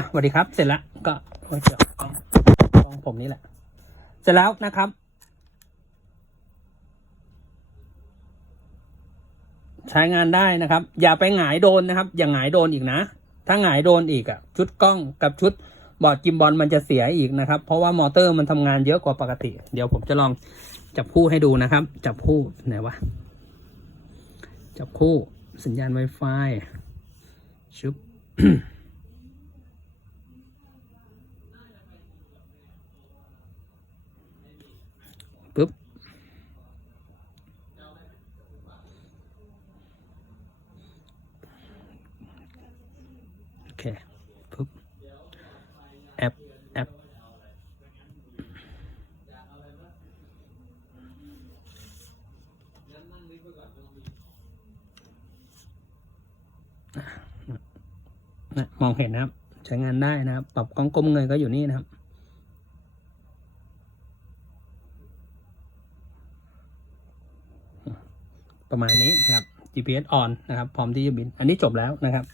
อะสวัสดีครับ เสร็จแล้วก็โอ้ยเดี๋ยวกล้องกล้องผมนี่แหละ เสร็จแล้วนะครับ ใช้งานได้นะครับ อย่าไปหงายโดนนะครับ อย่าหงายโดนอีกนะ ถ้าหงายโดนอีกอะ ชุดกล้องกับชุดบอร์ดกิมบอลมันจะเสียอีกนะครับ เพราะว่ามอเตอร์มันทำงานเยอะกว่าปกติ เดี๋ยวผมจะลองจับคู่ให้ดูนะครับ จับคู่ไหนวะ จับคู่สัญญาณ Wi-Fi ชุบ ปึ๊บโอเคปึ๊บแอปแอปนะมองเห็นนะครับ ใช้งานได้นะครับ ปรับกล้องกลมเงยก็อยู่นี่นะครับ ประมาณนี้นะครับ GPS on นะครับ พร้อมที่จะบิน อันนี้จบแล้วนะครับ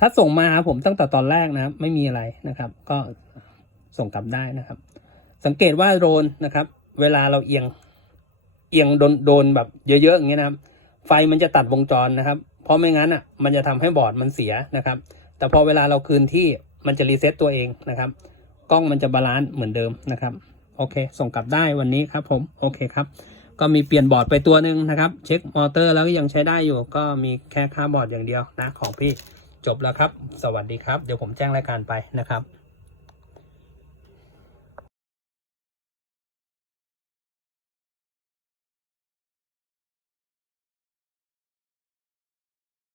ถ้าส่งมาผมตั้งแต่ตอนแรกนะครับ ไม่มีอะไรนะครับ ก็ส่งกลับได้นะครับ สังเกตว่าโดรนนะครับ เวลาเราเอียงเอียงโดนโดนแบบเยอะๆอย่างเงี้ยนะครับ ไฟมันจะตัดวงจรนะครับ เพราะไม่งั้นอะ มันจะทำให้บอร์ดมันเสียนะครับ แต่พอเวลาเราคืนที่มันจะรีเซ็ตตัวเองนะครับ กล้องมันจะบาลานซ์เหมือนเดิมนะครับ โอเค ส่งกลับได้วันนี้ครับผม โอเคครับ ก็มีเปลี่ยนบอร์ดไปตัวหนึ่งนะครับ เช็คมอเตอร์แล้วก็ยังใช้ได้อยู่ ก็มีแค่ค่าบอร์ดอย่างเดียวนะของพี่จบแล้วครับ สวัสดีครับ เดี๋ยวผมแจ้งรายการไปนะครับ